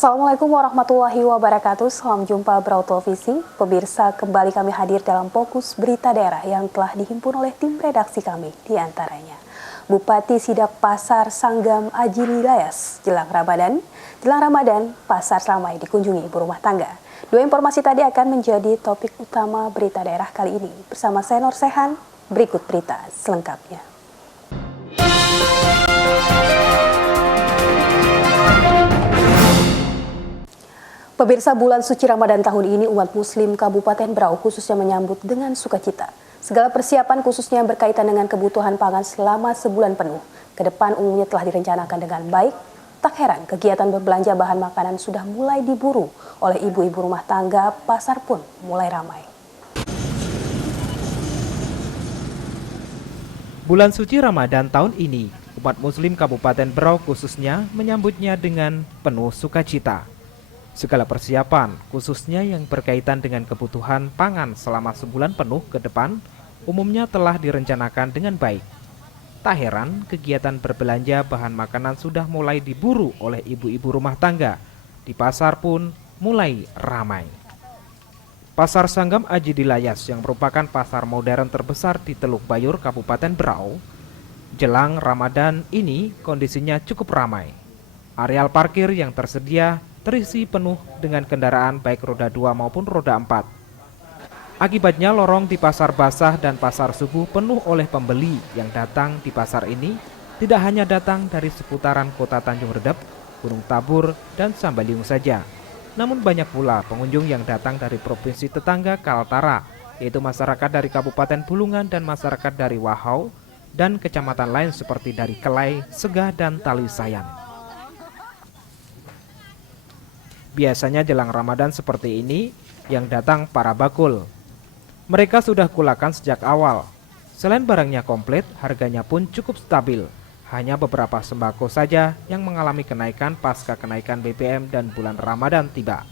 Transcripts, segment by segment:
Assalamualaikum warahmatullahi wabarakatuh. Salam jumpa Brau Televisi. Pemirsa, kembali kami hadir dalam fokus berita daerah yang telah dihimpun oleh tim redaksi kami. Di antaranya, Bupati Sidak Pasar Sanggam Aji Nilayas. Jelang Ramadan, pasar ramai dikunjungi ibu rumah tangga. Dua informasi tadi akan menjadi topik utama berita daerah kali ini. Bersama saya Nur Sehan, berikut berita selengkapnya. Pemirsa, bulan suci Ramadan tahun ini umat muslim Kabupaten Berau khususnya menyambut dengan sukacita. Segala persiapan khususnya berkaitan dengan kebutuhan pangan selama sebulan penuh. Ke depan umumnya telah direncanakan dengan baik. Tak heran kegiatan berbelanja bahan makanan sudah mulai diburu oleh ibu-ibu rumah tangga, pasar pun mulai ramai. Bulan suci Ramadan tahun ini, umat muslim Kabupaten Berau khususnya menyambutnya dengan penuh sukacita. Segala persiapan, khususnya yang berkaitan dengan kebutuhan pangan selama sebulan penuh ke depan, umumnya telah direncanakan dengan baik. Tak heran, kegiatan berbelanja bahan makanan sudah mulai diburu oleh ibu-ibu rumah tangga. Di pasar pun mulai ramai. Pasar Sanggam Aji Nilayas yang merupakan pasar modern terbesar di Teluk Bayur, Kabupaten Berau, jelang Ramadan ini kondisinya cukup ramai. Areal parkir yang tersedia terisi penuh dengan kendaraan baik roda 2 maupun roda 4. Akibatnya lorong di pasar basah dan pasar subuh penuh oleh pembeli yang datang di pasar ini tidak hanya datang dari seputaran kota Tanjung Redep, Gunung Tabur, dan Sambaliung saja. Namun banyak pula pengunjung yang datang dari provinsi tetangga Kaltara, yaitu masyarakat dari Kabupaten Bulungan dan masyarakat dari Wahau dan kecamatan lain seperti dari Kelai, Segah, dan Talisayan. Biasanya jelang Ramadan seperti ini, yang datang para bakul. Mereka sudah kulakan sejak awal. Selain barangnya komplit, harganya pun cukup stabil. Hanya beberapa sembako saja yang mengalami kenaikan pasca kenaikan BBM dan bulan Ramadan tiba.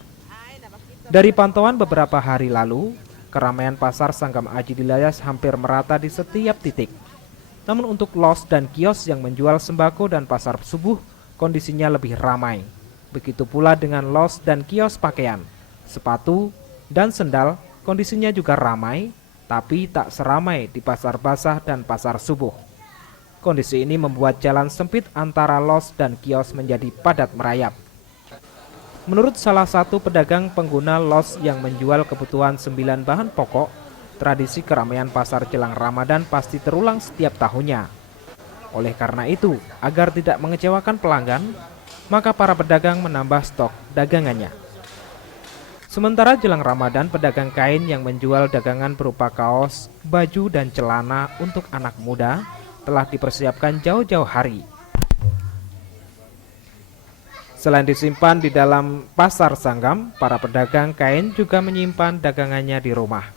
Dari pantauan beberapa hari lalu, keramaian pasar Sanggam Aji Nilayas hampir merata di setiap titik. Namun untuk los dan kios yang menjual sembako dan pasar subuh, kondisinya lebih ramai. Begitu pula dengan los dan kios pakaian, sepatu, dan sendal, kondisinya juga ramai, tapi tak seramai di pasar basah dan pasar subuh. Kondisi ini membuat jalan sempit antara los dan kios menjadi padat merayap. Menurut salah satu pedagang pengguna los yang menjual kebutuhan 9 bahan pokok, tradisi keramaian pasar jelang Ramadan pasti terulang setiap tahunnya. Oleh karena itu, agar tidak mengecewakan pelanggan, maka para pedagang menambah stok dagangannya. Sementara jelang Ramadan, pedagang kain yang menjual dagangan berupa kaos, baju, dan celana untuk anak muda telah dipersiapkan jauh-jauh hari. Selain disimpan di dalam pasar Sanggam, para pedagang kain juga menyimpan dagangannya di rumah.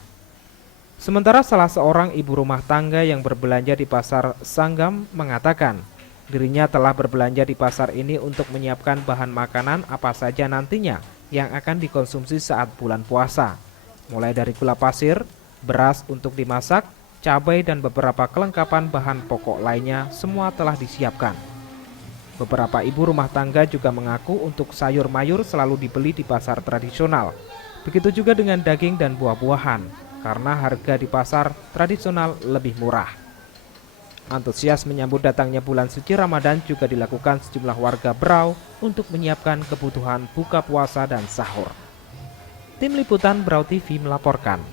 Sementara salah seorang ibu rumah tangga yang berbelanja di pasar Sanggam mengatakan, dirinya telah berbelanja di pasar ini untuk menyiapkan bahan makanan apa saja nantinya yang akan dikonsumsi saat bulan puasa. Mulai dari gula pasir, beras untuk dimasak, cabai, dan beberapa kelengkapan bahan pokok lainnya semua telah disiapkan. Beberapa ibu rumah tangga juga mengaku untuk sayur mayur selalu dibeli di pasar tradisional. Begitu juga dengan daging dan buah-buahan, karena harga di pasar tradisional lebih murah. Antusias menyambut datangnya bulan suci Ramadan juga dilakukan sejumlah warga Berau untuk menyiapkan kebutuhan buka puasa dan sahur. Tim Liputan Berau TV melaporkan.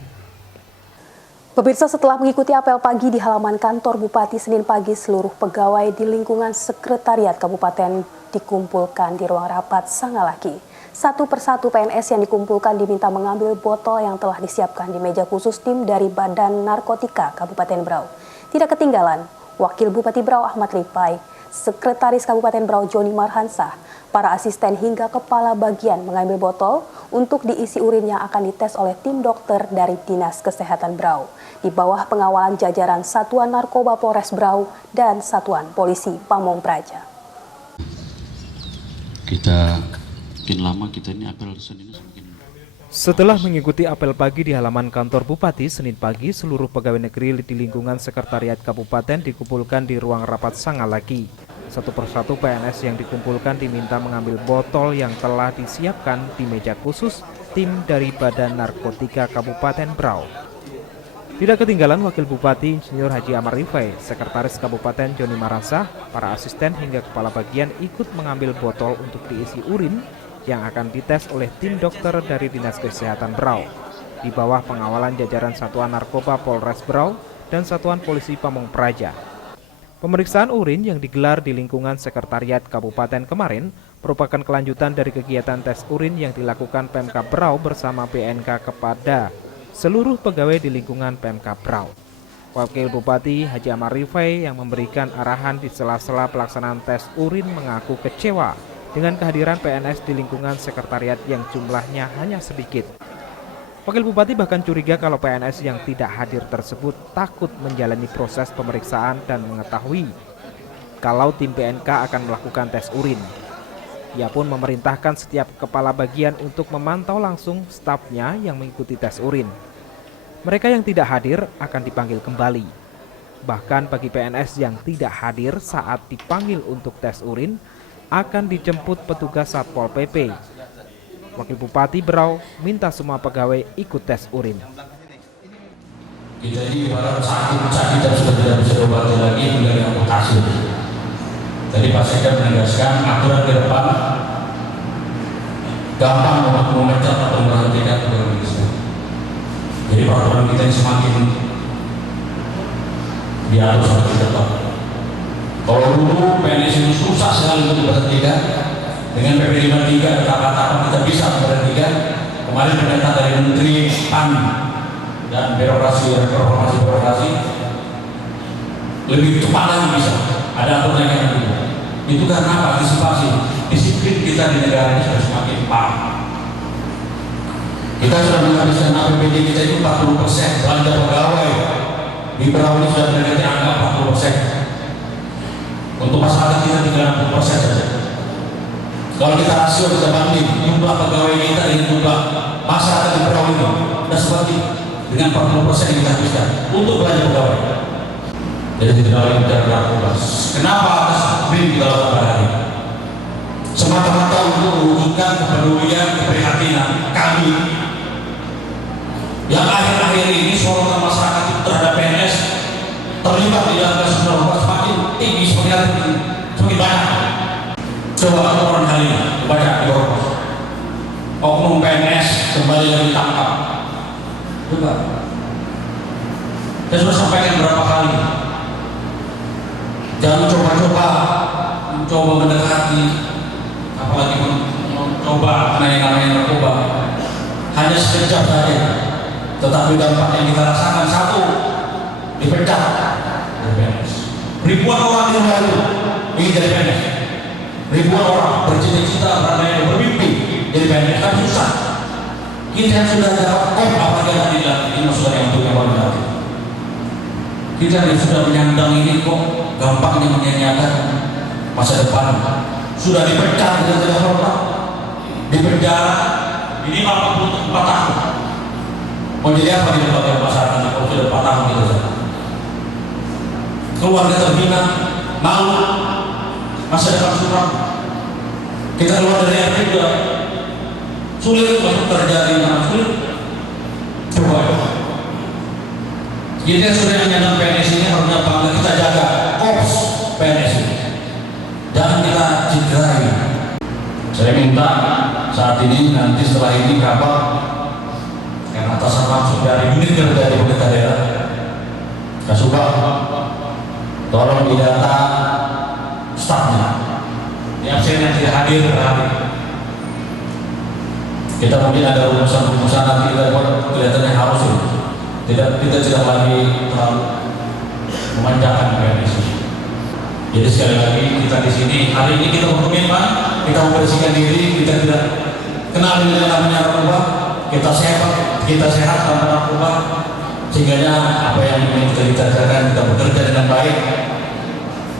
Pemirsa, setelah mengikuti apel pagi di halaman kantor Bupati Senin pagi, seluruh pegawai di lingkungan Sekretariat Kabupaten dikumpulkan di ruang rapat Sangalaki. Satu persatu PNS yang dikumpulkan diminta mengambil botol yang telah disiapkan di meja khusus tim dari Badan Narkotika Kabupaten Berau. Tidak ketinggalan, Wakil Bupati Berau Ahmad Ripai, Sekretaris Kabupaten Berau Joni Marhansah, para asisten hingga kepala bagian mengambil botol untuk diisi urin yang akan dites oleh tim dokter dari Dinas Kesehatan Berau di bawah pengawalan jajaran Satuan Narkoba Polres Berau dan Satuan Polisi Pamong Praja. Setelah mengikuti apel pagi di halaman kantor Bupati Senin pagi, seluruh pegawai negeri di lingkungan Sekretariat Kabupaten dikumpulkan di ruang rapat Sangalaki. Satu persatu PNS yang dikumpulkan diminta mengambil botol yang telah disiapkan di meja khusus tim dari Badan Narkotika Kabupaten Berau. Tidak ketinggalan Wakil Bupati Insinyur Haji Amar Rifai, Sekretaris Kabupaten Joni Maransah, para asisten hingga kepala bagian ikut mengambil botol untuk diisi urin yang akan dites oleh tim dokter dari Dinas Kesehatan Berau di bawah pengawalan jajaran Satuan Narkoba Polres Berau dan Satuan Polisi Pamong Praja. Pemeriksaan urin yang digelar di lingkungan Sekretariat Kabupaten kemarin merupakan kelanjutan dari kegiatan tes urin yang dilakukan Pemkab Berau bersama BNK kepada seluruh pegawai di lingkungan Pemkab Berau. Wakil Bupati Haji Amar Rifai yang memberikan arahan di sela-sela pelaksanaan tes urin mengaku kecewa dengan kehadiran PNS di lingkungan sekretariat yang jumlahnya hanya sedikit. Wakil Bupati bahkan curiga kalau PNS yang tidak hadir tersebut takut menjalani proses pemeriksaan dan mengetahui kalau tim BNK akan melakukan tes urin. Ia pun memerintahkan setiap kepala bagian untuk memantau langsung stafnya yang mengikuti tes urin. Mereka yang tidak hadir akan dipanggil kembali. Bahkan bagi PNS yang tidak hadir saat dipanggil untuk tes urin, akan dijemput petugas Satpol PP. Wakil Bupati Berau minta semua pegawai ikut tes urin. Kita ini ibarat sakit dan sudah tidak bisa diobati lagi menjadi amputasi. Jadi Pak Sekda menegaskan aturan ke depan gampang untuk memecat atau menghentikan pegawai negeri. Jadi peraturan kita ini semakin diatur semakin ketat. Kalau dulu PNS itu susah sekali untuk diberhentikan, dengan PP 53 tahap-tahap kita bisa memberhentikan. Kemarin perintah dari Menteri PAN dan birokrasi lebih cepat lagi bisa. Ada aturan yang begitu. Itu karena partisipasi, disiplin kita di negara ini sudah semakin parah. Kita sudah menghabiskan APBD kita itu 40%, belanja pegawai di Berau ini sudah mendekati angka 40%. Untuk masyarakat kita tinggal 60% saja. Kalau kita rasio, kita banding jumlah pegawai kita dengan jumlah masyarakat di Berau ini, dan seperti dengan 40% yang kita habiskan untuk belanja pegawai. Jadi tidak lagi bicara narkoba. Kenapa atas bin kita lakukan hari ini? Semata-mata untuk mewujudkan kepedulian, keprihatinan kami yang akhir-akhir ini sorotan masyarakat itu terhadap PNS terlibat di dalam kasus narkoba semakin tinggi, semakin banyak. Coba laporan kali ini baca di Orpos. Oknum PNS kembali lagi ditangkap. Coba. Saya sudah sampaikan berapa kali. Jangan mencoba mendekati, apalagi mencoba naik-naik narkoba. Hanya sekejap saja, tetapi dampak yang kita rasakan satu, dipecat dari PNS. Ribuan orang di rumah itu ingin jadi PNS. Ribuan orang bercita-cita, bermimpi jadi PNS, tapi susah. Kita yang sudah dapat apalagi yang tidak ini maksudnya yang untuk yang baru. Kita yang sudah menyandang ini kok gampangnya menyanyiakan masa depan. Sudah dipecat dengan tidak hormat, di penjara minimal 44 tahun. Mau jadi apa di lembaga masyarakat kalau sudah 4 tahun gitu saja? Keluarga terhina, malu, masa depan suram. Kita keluar dari RT juga sulit untuk terjadi sulit. Coba ya. Kita sudah menyandang PNS ini harusnya bangga kita jaga korps PNS ini. Jangan kita cederai. Saya minta saat ini nanti setelah ini berapa yang atasan langsung dari unit kerja di pemerintah daerah. Kasubag, tolong didata stafnya. Yang saya tidak hadir berhadir. Kita mungkin ada rumusan nanti kelihatannya harus ini. Kita tidak lagi terlalu memanjakan PNS. Jadi sekali lagi kita di sini hari ini kita berkomitmen, kita membersihkan diri, kita tidak kenal dengan namanya narkoba, kita sehat tanpa narkoba, sehingga apa yang ingin kita kerjakan kita bekerja dengan baik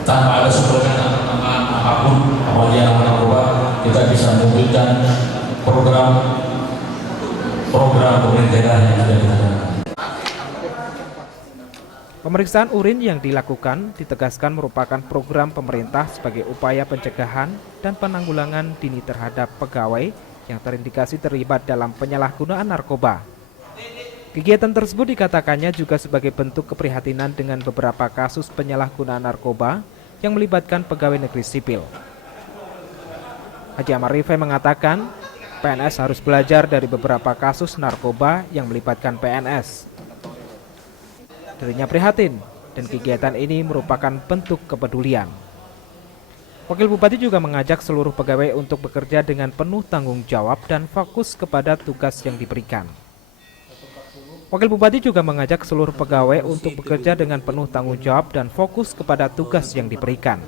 tanpa ada suplemen atau tambahan apapun, apalagi yang narkoba, kita bisa mewujudkan program pemerintahan yang sudah kita jalankan. Pemeriksaan urin yang dilakukan ditegaskan merupakan program pemerintah sebagai upaya pencegahan dan penanggulangan dini terhadap pegawai yang terindikasi terlibat dalam penyalahgunaan narkoba. Kegiatan tersebut dikatakannya juga sebagai bentuk keprihatinan dengan beberapa kasus penyalahgunaan narkoba yang melibatkan pegawai negeri sipil. Haji Amar Rifai mengatakan, PNS harus belajar dari beberapa kasus narkoba yang melibatkan PNS. Dirinya prihatin dan kegiatan ini merupakan bentuk kepedulian. Wakil Bupati juga mengajak seluruh pegawai untuk bekerja dengan penuh tanggung jawab dan fokus kepada tugas yang diberikan. Wakil Bupati juga mengajak seluruh pegawai untuk bekerja dengan penuh tanggung jawab dan fokus kepada tugas yang diberikan.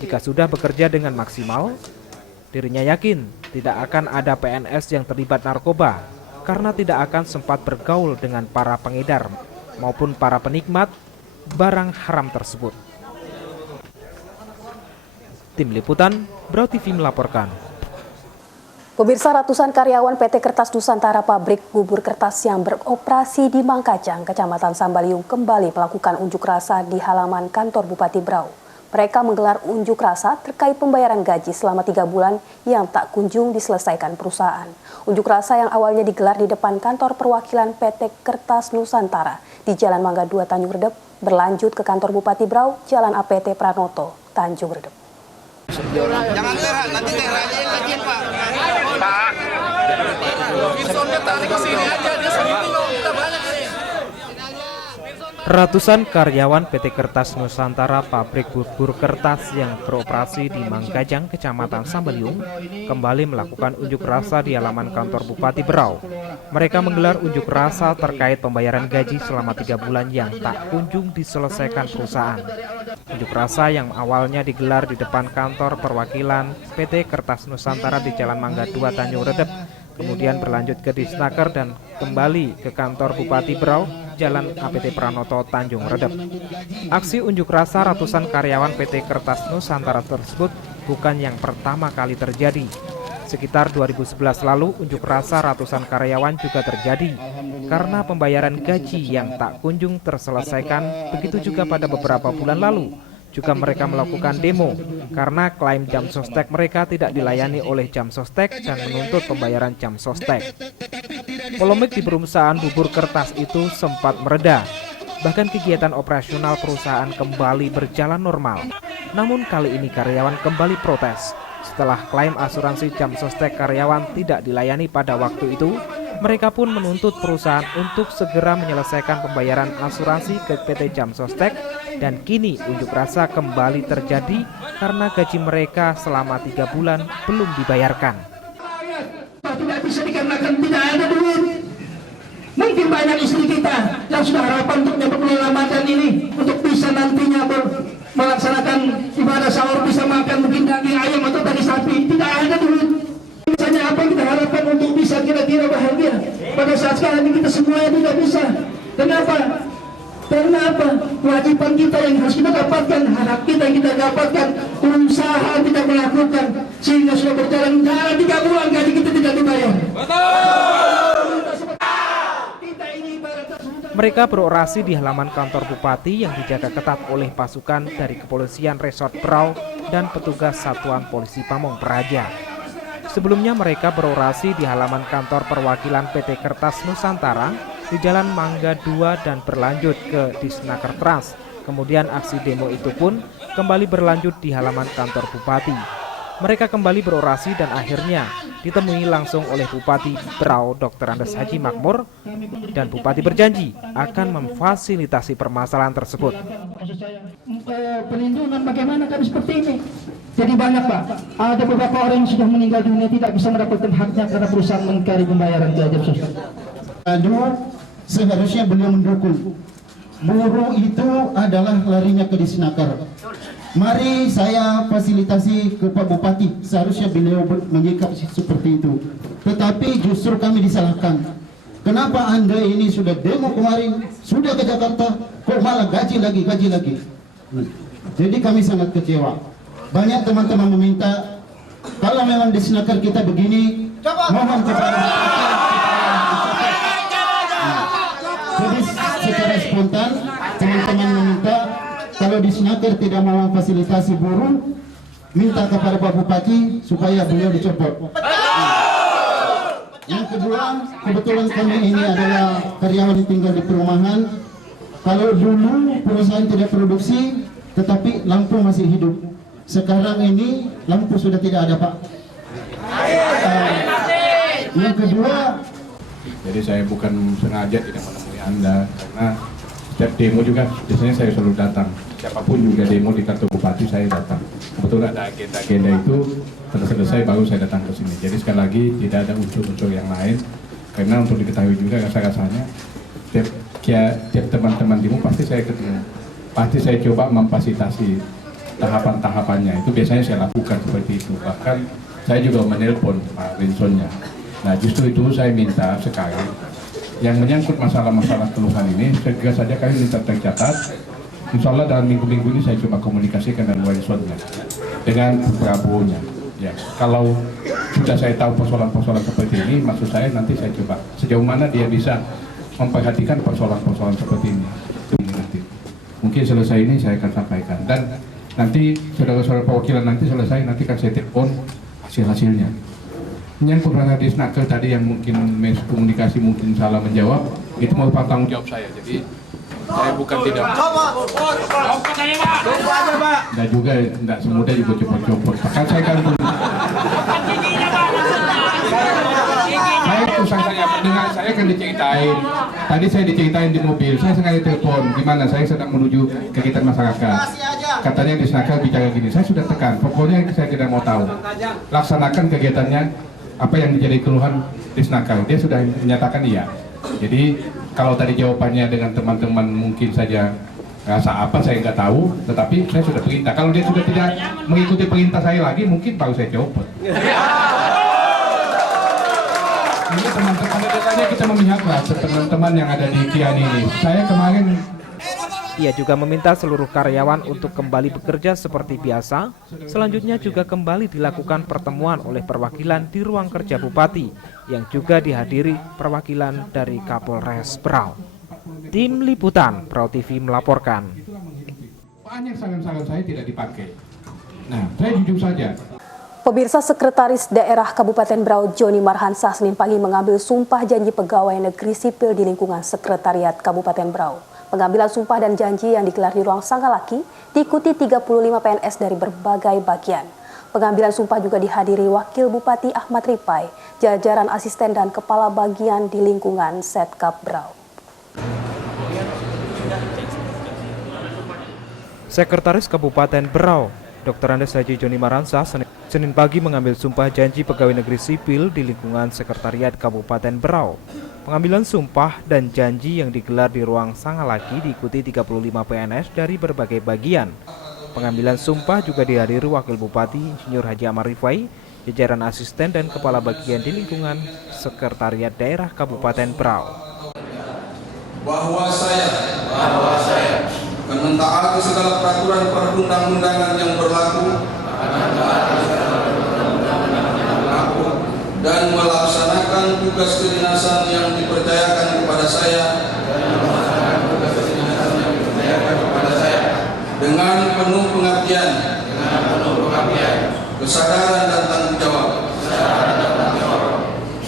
Jika sudah bekerja dengan maksimal, dirinya yakin tidak akan ada PNS yang terlibat narkoba karena tidak akan sempat bergaul dengan para pengedar maupun para penikmat barang haram tersebut. Tim Liputan, Brau TV melaporkan. Pemirsa, ratusan karyawan PT Kertas Nusantara pabrik bubur kertas yang beroperasi di Mangkajang, Kecamatan Sambaliung kembali melakukan unjuk rasa di halaman kantor Bupati Brau. Mereka menggelar unjuk rasa terkait pembayaran gaji selama 3 bulan yang tak kunjung diselesaikan perusahaan. Unjuk rasa yang awalnya digelar di depan kantor perwakilan PT Kertas Nusantara di Jalan Mangga 2 Tanjung Redep berlanjut ke kantor Bupati Brau, Jalan APT Pranoto, Tanjung Redep. Jangan lewat, nanti dirayain lagi Pak. Ratusan karyawan PT Kertas Nusantara pabrik bubur kertas yang beroperasi di Mangkajang, Kecamatan Sambaliung, kembali melakukan unjuk rasa di halaman kantor Bupati Brau. Mereka menggelar unjuk rasa terkait pembayaran gaji selama 3 bulan yang tak kunjung diselesaikan perusahaan. Unjuk rasa yang awalnya digelar di depan kantor perwakilan PT Kertas Nusantara di Jalan Mangga 2 Tanjung Redep, kemudian berlanjut ke Disnaker dan kembali ke kantor Bupati Brau, Jalan APT Pranoto, Tanjung Redep. Aksi unjuk rasa ratusan karyawan PT Kertas Nusantara tersebut bukan yang pertama kali terjadi. Sekitar 2011 lalu, unjuk rasa ratusan karyawan juga terjadi karena pembayaran gaji yang tak kunjung terselesaikan. Begitu juga pada beberapa bulan lalu, juga mereka melakukan demo karena klaim jam sostek mereka tidak dilayani oleh jam sostek dan menuntut pembayaran jam sostek. Polemik di perusahaan bubur kertas itu sempat mereda. Bahkan kegiatan operasional perusahaan kembali berjalan normal. Namun kali ini karyawan kembali protes. Setelah klaim asuransi jam sostek karyawan tidak dilayani pada waktu itu, mereka pun menuntut perusahaan untuk segera menyelesaikan pembayaran asuransi ke PT Jam Sostek, dan kini unjuk rasa kembali terjadi karena gaji mereka selama 3 bulan belum dibayarkan. Tidak bisa dikarenakan tidak ada duit. Mungkin banyak istri kita yang sudah harapan untuk dapat penyelamatan ini, untuk bisa nantinya melaksanakan ibadah sahur, bisa makan mungkin daging ayam atau daging sapi. Tidak ada duit. Misalnya apa yang kita harapkan untuk bisa kira-kira bahagia? Pada saat sekarang ini kita semuanya tidak bisa. Kenapa? Karena apa? Kewajiban kita yang harus kita dapatkan, hak kita yang kita dapatkan, usaha kita melakukan, sehingga sudah berjalan 3 bulan gaji kita tidak dibayar. Mereka berorasi di halaman kantor Bupati yang dijaga ketat oleh pasukan dari Kepolisian Resort Brau dan petugas Satuan Polisi Pamong Praja. Sebelumnya mereka berorasi di halaman kantor perwakilan PT Kertas Nusantara di Jalan Mangga 2 dan berlanjut ke Disnaker Trans. Kemudian aksi demo itu pun kembali berlanjut di halaman kantor Bupati. Mereka kembali berorasi dan akhirnya ditemui langsung oleh Bupati Brau Dr. Andes Haji Makmur, dan Bupati berjanji akan memfasilitasi permasalahan tersebut. Perlindungan bagaimana kami seperti ini? Jadi banyak Pak, ada beberapa orang yang sudah meninggal dunia tidak bisa mendapatkan haknya karena perusahaan mengingkari pembayaran gaji sosial. Aduh, seharusnya beliau mendukung. Buruh itu adalah larinya ke Disnaker. Mari saya fasilitasi ke Pak Bupati, seharusnya beliau menyikap seperti itu. Tetapi justru kami disalahkan. Kenapa Anda ini sudah demo kemarin, sudah ke Jakarta, kok malah gaji lagi. Jadi kami sangat kecewa. Banyak teman-teman meminta, kalau memang Disnaker kita begini, mohon kepada jadi secara spontan teman-teman meminta kalau di Snaker tidak mau fasilitasi buruh, minta kepada Pak Bupati supaya beliau dicopot. Yang kedua, kebetulan kami ini adalah karyawan yang tinggal di perumahan. Kalau dulu perusahaan tidak produksi, tetapi lampu masih hidup. Sekarang ini lampu sudah tidak ada, Pak. Yang kedua, jadi saya bukan sengaja tidak menemui Anda, karena setiap demo juga biasanya saya selalu datang. Siapapun juga demo di kantor bupati saya datang. Kebetulan ada agenda-agenda itu selesai baru saya datang ke sini. Jadi sekali lagi tidak ada unsur-unsur yang lain, karena untuk diketahui juga rasa-rasanya tiap teman-teman demo pasti saya ketemu, pasti saya coba memfasilitasi tahapan-tahapannya. Itu biasanya saya lakukan seperti itu. Bahkan saya juga menelpon Pak Rinsonnya. Nah justru itu saya minta sekarang yang menyangkut masalah-masalah keluhan ini segera saja kami minta tercatat. Insya Allah dalam minggu-minggu ini saya coba komunikasikan dengan Rinsonnya, dengan Prabowo-nya. Ya, kalau sudah saya tahu persoalan-persoalan seperti ini, maksud saya nanti saya coba sejauh mana dia bisa memperhatikan persoalan-persoalan seperti ini. Nanti mungkin selesai ini saya akan sampaikan, dan nanti saudara-saudara perwakilan nanti selesai nanti akan saya telepon hasil-hasilnya. Menyangkut masalah di Snaker tadi yang mungkin komunikasi mungkin salah menjawab, itu merupakan tanggung jawab saya. Jadi saya bukan tidak. Dan juga tidak semudah juga copot-copot. Bahkan saya kan saya susah saya mendengar, saya kan diceritain. Tadi saya diceritain di mobil, saya sengaja telepon. Gimana? Saya sedang menuju kegiatan masyarakat. Katanya di Snaker bicara gini, saya sudah tekan. Pokoknya saya tidak mau tahu. Laksanakan kegiatannya apa yang menjadi keluhan di Snaker. Dia sudah menyatakan iya. Jadi kalau tadi jawabannya dengan teman-teman mungkin saja rasa apa saya nggak tahu, tetapi saya sudah perintah. Kalau dia sudah tidak mengikuti perintah saya lagi, mungkin baru saya copot. Ini teman-teman, biasanya kita memihaklah teman-teman yang ada di Kian ini. Saya kemarin. Ia juga meminta seluruh karyawan untuk kembali bekerja seperti biasa. Selanjutnya juga kembali dilakukan pertemuan oleh perwakilan di ruang kerja Bupati, yang juga dihadiri perwakilan dari Kapolres Berau. Tim Liputan Berau TV melaporkan. Banyak saran-saran saya tidak dipakai. Nah, saya jujur saja. Pemirsa, Sekretaris Daerah Kabupaten Berau Joni Marhansah Senin pagi mengambil sumpah janji pegawai negeri sipil di lingkungan Sekretariat Kabupaten Berau. Pengambilan sumpah dan janji yang digelar di ruang Sanggalaki diikuti 35 PNS dari berbagai bagian. Pengambilan sumpah juga dihadiri Wakil Bupati Ahmad Ripai, jajaran asisten dan kepala bagian di lingkungan Setkap Berau. Sekretaris Kabupaten Berau, Dr. Andes Haji Joni Marhansah Senin pagi mengambil sumpah janji pegawai negeri sipil di lingkungan Sekretariat Kabupaten Berau. Pengambilan sumpah dan janji yang digelar di ruang Sanggalaki diikuti 35 PNS dari berbagai bagian. Pengambilan sumpah juga dihadiri Wakil Bupati Insinyur Haji Ahmad Rifai, jajaran asisten dan kepala bagian di lingkungan Sekretariat Daerah Kabupaten Berau. Bahwa saya akan mentaati segala peraturan perundang-undangan yang berlaku dan melaksanakan tugas kedinasan yang dipercayakan kepada saya dengan penuh pengabdian, kesadaran dan tanggung jawab.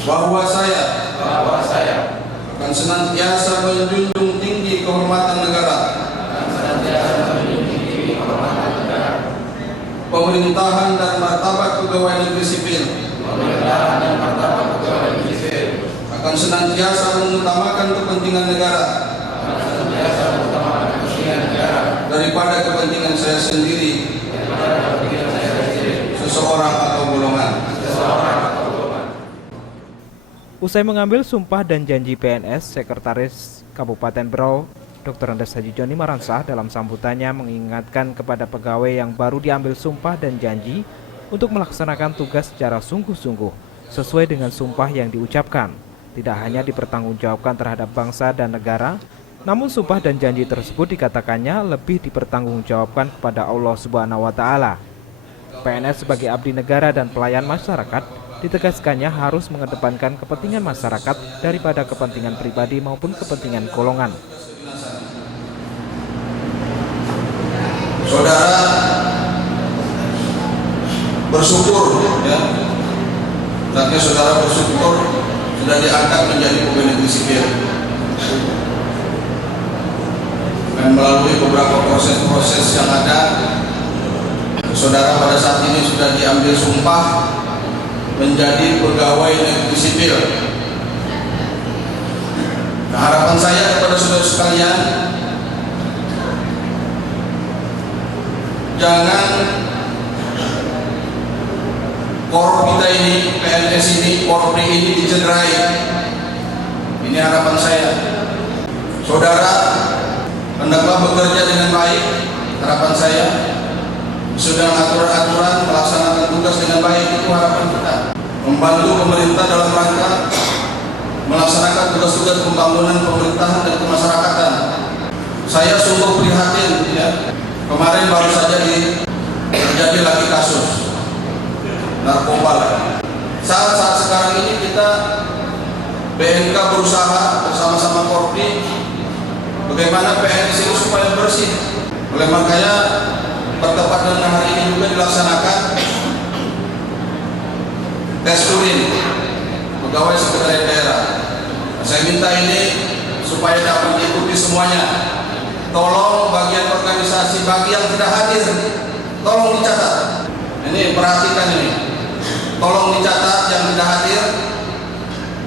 Bahwa saya akan senantiasa menjunjung tinggi kehormatan negara, pemerintahan dan martabat pegawai negeri sipil, akan senantiasa mengutamakan kepentingan negara daripada kepentingan saya sendiri, seseorang atau golongan. Usai mengambil sumpah dan janji PNS, Sekretaris Kabupaten Berau, Dr. Andes Haji Joni Marhansah dalam sambutannya mengingatkan kepada pegawai yang baru diambil sumpah dan janji untuk melaksanakan tugas secara sungguh-sungguh sesuai dengan sumpah yang diucapkan. Tidak hanya dipertanggungjawabkan terhadap bangsa dan negara, namun sumpah dan janji tersebut dikatakannya lebih dipertanggungjawabkan kepada Allah Subhanahu wa Ta'ala. PNS sebagai abdi negara dan pelayan masyarakat ditegaskannya harus mengedepankan kepentingan masyarakat daripada kepentingan pribadi maupun kepentingan golongan. saudara bersyukur ya, artinya saudara bersyukur sudah diangkat menjadi pegawai negeri sipil dan melalui beberapa proses-proses yang ada, saudara pada saat ini sudah diambil sumpah menjadi pegawai negeri sipil. Nah, harapan saya kepada saudara sekalian, jangan korup kita ini, PNS ini, Polri ini dicederai. Ini harapan saya. Saudara hendaklah bekerja dengan baik. Harapan saya sudah aturan-aturan, melaksanakan tugas dengan baik, itu harapan kita. Membantu pemerintah dalam rangka melaksanakan tugas-tugas pembangunan pemerintahan dan kemasyarakatan. Saya sungguh prihatin ya. Kemarin baru saja terjadi lagi kasus narkoba lagi. Saat sekarang ini kita BNK berusaha bersama-sama Polri bagaimana PNS ini supaya bersih. Oleh makanya bertepatan dengan hari ini juga dilaksanakan tes urin pegawai sekretariat daerah. Saya minta ini supaya dapat diikuti semuanya. Tolong bagian organisasi, bagi yang tidak hadir, tolong dicatat. Ini perhatikan ini. Tolong dicatat yang tidak hadir,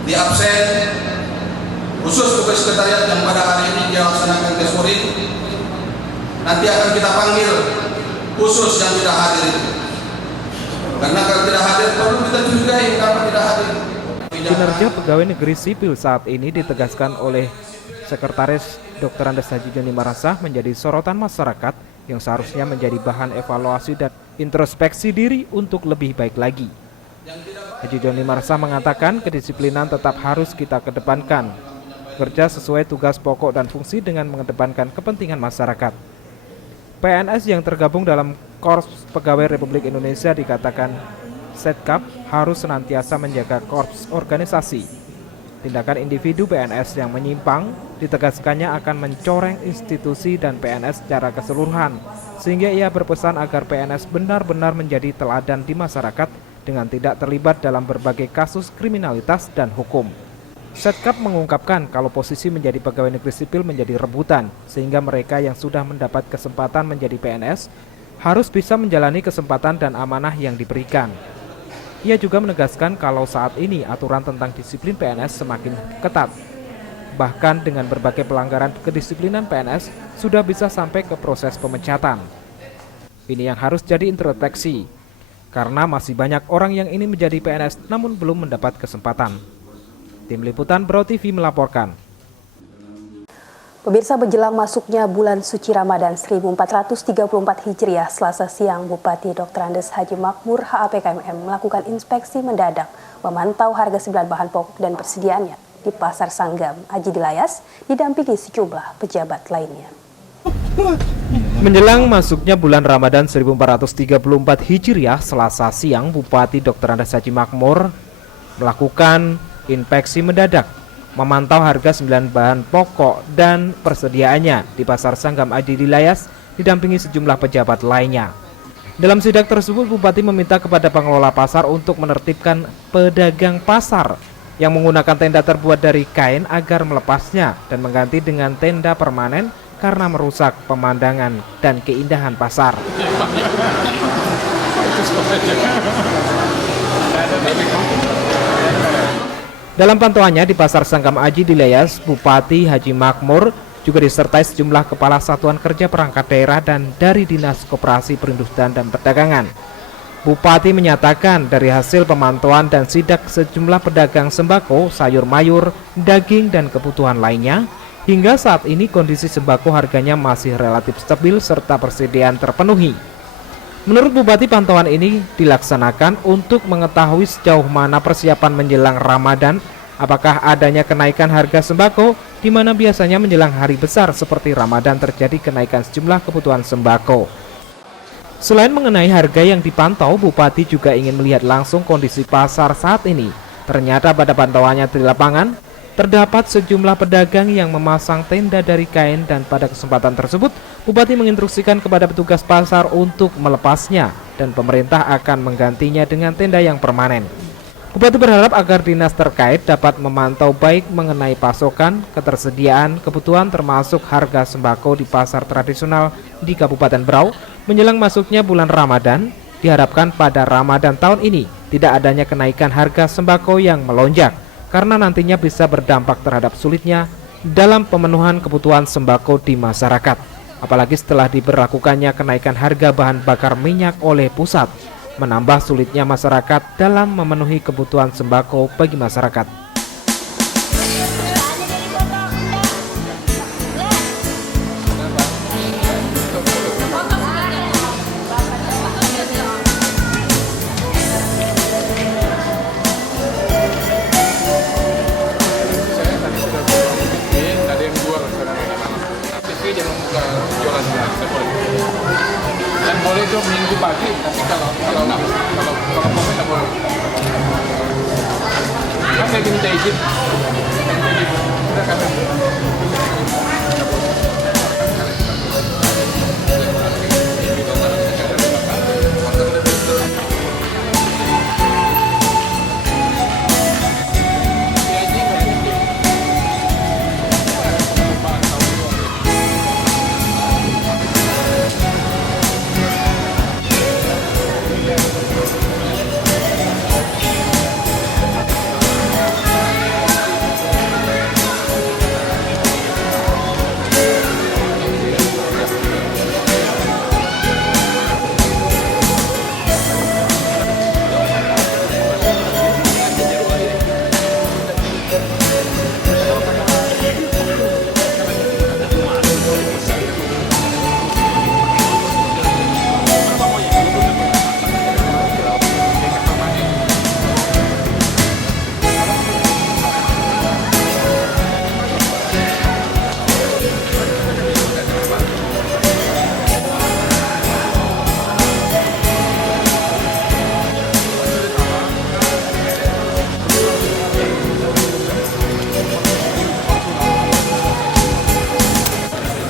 di absen, khusus pegawai sekretariat yang pada hari ini dilaksanakan tes urin. Nanti akan kita panggil khusus yang tidak hadir. Karena kalau tidak hadir perlu kita curigai kenapa tidak hadir. Kinerja pegawai negeri sipil saat ini ditegaskan oleh Sekretaris Dr. Andes Haji Joni Marasah menjadi sorotan masyarakat yang seharusnya menjadi bahan evaluasi dan introspeksi diri untuk lebih baik lagi. Haji Joni Marasah mengatakan kedisiplinan tetap harus kita kedepankan, bekerja sesuai tugas pokok dan fungsi dengan mengedepankan kepentingan masyarakat. PNS yang tergabung dalam Korps Pegawai Republik Indonesia dikatakan Setkap harus senantiasa menjaga korps organisasi. Tindakan individu PNS yang menyimpang ditegaskannya akan mencoreng institusi dan PNS secara keseluruhan, sehingga ia berpesan agar PNS benar-benar menjadi teladan di masyarakat dengan tidak terlibat dalam berbagai kasus kriminalitas dan hukum. Setkap mengungkapkan kalau posisi menjadi pegawai negeri sipil menjadi rebutan, sehingga mereka yang sudah mendapat kesempatan menjadi PNS harus bisa menjalani kesempatan dan amanah yang diberikan. Ia juga menegaskan kalau saat ini aturan tentang disiplin PNS semakin ketat. Bahkan dengan berbagai pelanggaran kedisiplinan PNS sudah bisa sampai ke proses pemecatan. Ini yang harus jadi introspeksi, karena masih banyak orang yang ingin menjadi PNS namun belum mendapat kesempatan. Tim Liputan Bro TV melaporkan. Pemirsa, menjelang masuknya bulan suci Ramadan 1434 Hijriah, Selasa siang, Bupati Dr. Andes Haji Makmur HAPKMM melakukan inspeksi mendadak, memantau harga 9 bahan pokok dan persediaannya di Pasar Sanggam Aji Dilayas, didampingi sejumlah pejabat lainnya. Menjelang masuknya bulan Ramadan 1434 Hijriah, Selasa siang, Bupati Dr. Andes Haji Makmur melakukan inspeksi mendadak, memantau harga 9 bahan pokok dan persediaannya di Pasar Sanggam Aji Dilayas, didampingi sejumlah pejabat lainnya. Dalam sidak tersebut, Bupati meminta kepada pengelola pasar untuk menertibkan pedagang pasar yang menggunakan tenda terbuat dari kain agar melepasnya dan mengganti dengan tenda permanen karena merusak pemandangan dan keindahan pasar. Dalam pantauannya di Pasar Sanggam Aji Dilayas, Bupati Haji Makmur juga disertai sejumlah kepala satuan kerja perangkat daerah dan dari Dinas Koperasi Perindustrian dan Perdagangan. Bupati menyatakan dari hasil pemantauan dan sidak sejumlah pedagang sembako, sayur mayur, daging dan kebutuhan lainnya, hingga saat ini kondisi sembako harganya masih relatif stabil serta persediaan terpenuhi. Menurut Bupati, pantauan ini dilaksanakan untuk mengetahui sejauh mana persiapan menjelang Ramadan, apakah adanya kenaikan harga sembako, di mana biasanya menjelang hari besar seperti Ramadan terjadi kenaikan sejumlah kebutuhan sembako. Selain mengenai harga yang dipantau, Bupati juga ingin melihat langsung kondisi pasar saat ini. Ternyata pada pantauannya di lapangan, Terdapat sejumlah pedagang yang memasang tenda dari kain dan pada kesempatan tersebut, Bupati menginstruksikan kepada petugas pasar untuk melepasnya dan pemerintah akan menggantinya dengan tenda yang permanen. Bupati berharap agar dinas terkait dapat memantau baik mengenai pasokan, ketersediaan, kebutuhan termasuk harga sembako di pasar tradisional di Kabupaten Berau menjelang masuknya bulan Ramadan. Diharapkan pada Ramadan tahun ini tidak adanya kenaikan harga sembako yang melonjak karena nantinya bisa berdampak terhadap sulitnya dalam pemenuhan kebutuhan sembako di masyarakat. Apalagi setelah diberlakukannya kenaikan harga bahan bakar minyak oleh pusat, menambah sulitnya masyarakat dalam memenuhi kebutuhan sembako bagi masyarakat. Dan boleh itu minggu pagi, tapi kalau pokoknya nggak boleh. Kan saya diminta izin. Udah kan.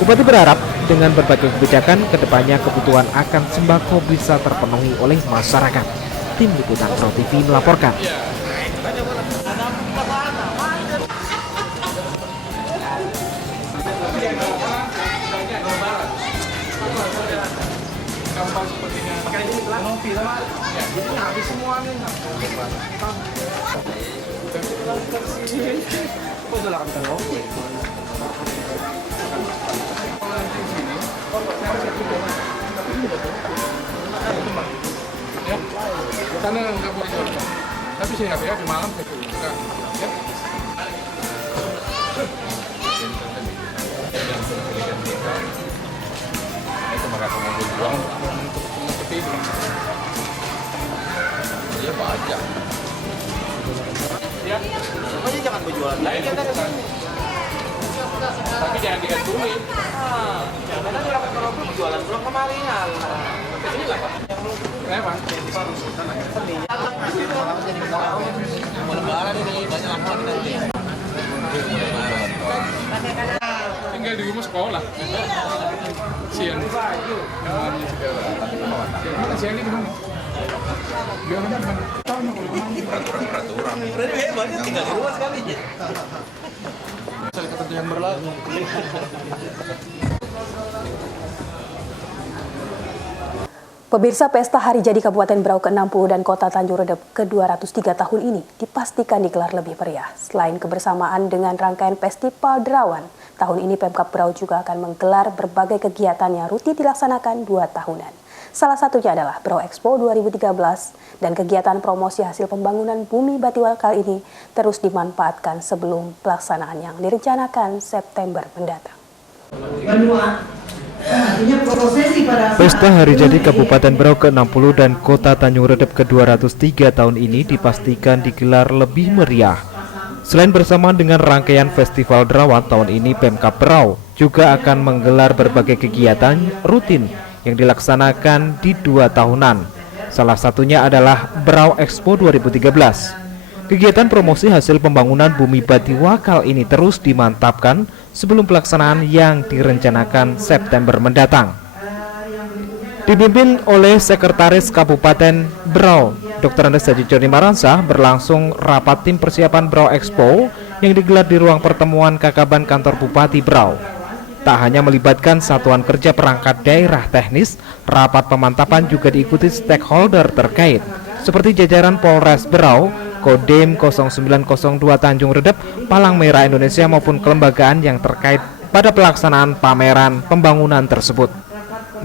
Bupati berharap dengan berbagai kebijakan kedepannya kebutuhan akan sembako bisa terpenuhi oleh masyarakat. Tim Liputan Pro TV melaporkan. Karena nggak boleh jual, tapi saya nggak di malam saya buka. Ya. Itu maka kamu jual untuk seperti itu. Iya pajak. Ya, pokoknya jangan berjualan lagi kan dari sini. Tapi jangan digantungin. Karena dia akan merokok jualan belum kemarin. Kesini lah Pak. Kenapa? Lebaran ini banyak laporan nanti. Tinggal di rumah sekolah. Siang. Siang ini gimana? Peraturan. Berarti hebatnya tinggal di rumah sekali. Salah ketentuan yang berlaku. Pemirsa, pesta Hari Jadi Kabupaten Berau ke-60 dan Kota Tanjung Redep ke-203 tahun ini dipastikan digelar lebih meriah. Selain kebersamaan dengan rangkaian Festival Derawan, tahun ini Pemkab Berau juga akan menggelar berbagai kegiatan yang rutin dilaksanakan 2 tahunan. Salah satunya adalah Berau Expo 2013 dan kegiatan promosi hasil pembangunan Bumi Batiwal kali ini terus dimanfaatkan sebelum pelaksanaan yang direncanakan September mendatang. Pesta Hari Jadi Kabupaten Berau ke-60 dan Kota Tanjung Redep ke-203 tahun ini dipastikan digelar lebih meriah. Selain bersamaan dengan rangkaian Festival Derawan, tahun ini Pemkab Berau juga akan menggelar berbagai kegiatan rutin yang dilaksanakan di 2 tahunan. Salah satunya adalah Berau Expo 2013. Kegiatan promosi hasil pembangunan Bumi Bati Wakal ini terus dimantapkan sebelum pelaksanaan yang direncanakan September mendatang. Dipimpin oleh Sekretaris Kabupaten Berau, Dr. Andes Haji Joni Maransah, berlangsung rapat tim persiapan Berau Expo yang digelar di ruang pertemuan Kakaban Kantor Bupati Berau. Tak hanya melibatkan satuan kerja perangkat daerah teknis, rapat pemantapan juga diikuti stakeholder terkait, seperti jajaran Polres Berau, Kodim 0902 Tanjung Redep, Palang Merah Indonesia maupun kelembagaan yang terkait pada pelaksanaan pameran pembangunan tersebut.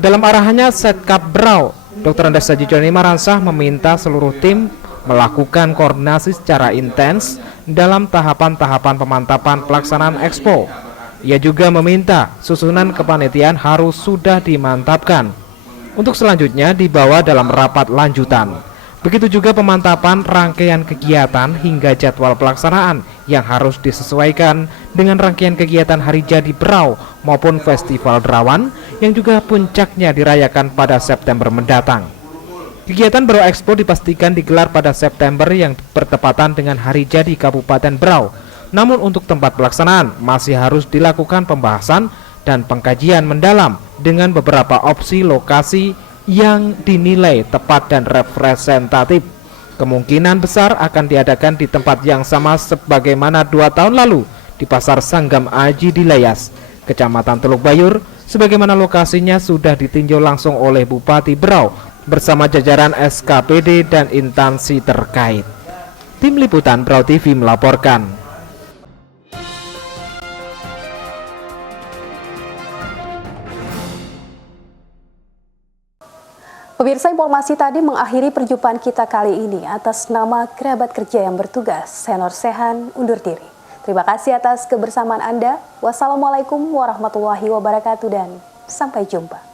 Dalam arahannya, Setkap Berau, Dr. Andes Haji Joni Maransah meminta seluruh tim melakukan koordinasi secara intens dalam tahapan-tahapan pemantapan pelaksanaan Expo. Ia juga meminta susunan kepanitiaan harus sudah dimantapkan untuk selanjutnya dibawa dalam rapat lanjutan. Begitu juga pemantapan rangkaian kegiatan hingga jadwal pelaksanaan yang harus disesuaikan dengan rangkaian kegiatan Hari Jadi Berau maupun Festival Derawan yang juga puncaknya dirayakan pada September mendatang. Kegiatan Berau Expo dipastikan digelar pada September yang bertepatan dengan Hari Jadi Kabupaten Berau. Namun untuk tempat pelaksanaan masih harus dilakukan pembahasan dan pengkajian mendalam dengan beberapa opsi lokasi yang dinilai tepat dan representatif. Kemungkinan besar akan diadakan di tempat yang sama sebagaimana 2 tahun lalu di Pasar Sanggam Aji di Layas, Kecamatan Teluk Bayur, sebagaimana lokasinya sudah ditinjau langsung oleh Bupati Berau bersama jajaran SKPD dan instansi terkait. Tim Liputan Berau TV melaporkan. Pemirsa, informasi tadi mengakhiri perjumpaan kita kali ini. Atas nama kerabat kerja yang bertugas, saya Nur Sehan undur diri. Terima kasih atas kebersamaan Anda. Wassalamualaikum warahmatullahi wabarakatuh dan sampai jumpa.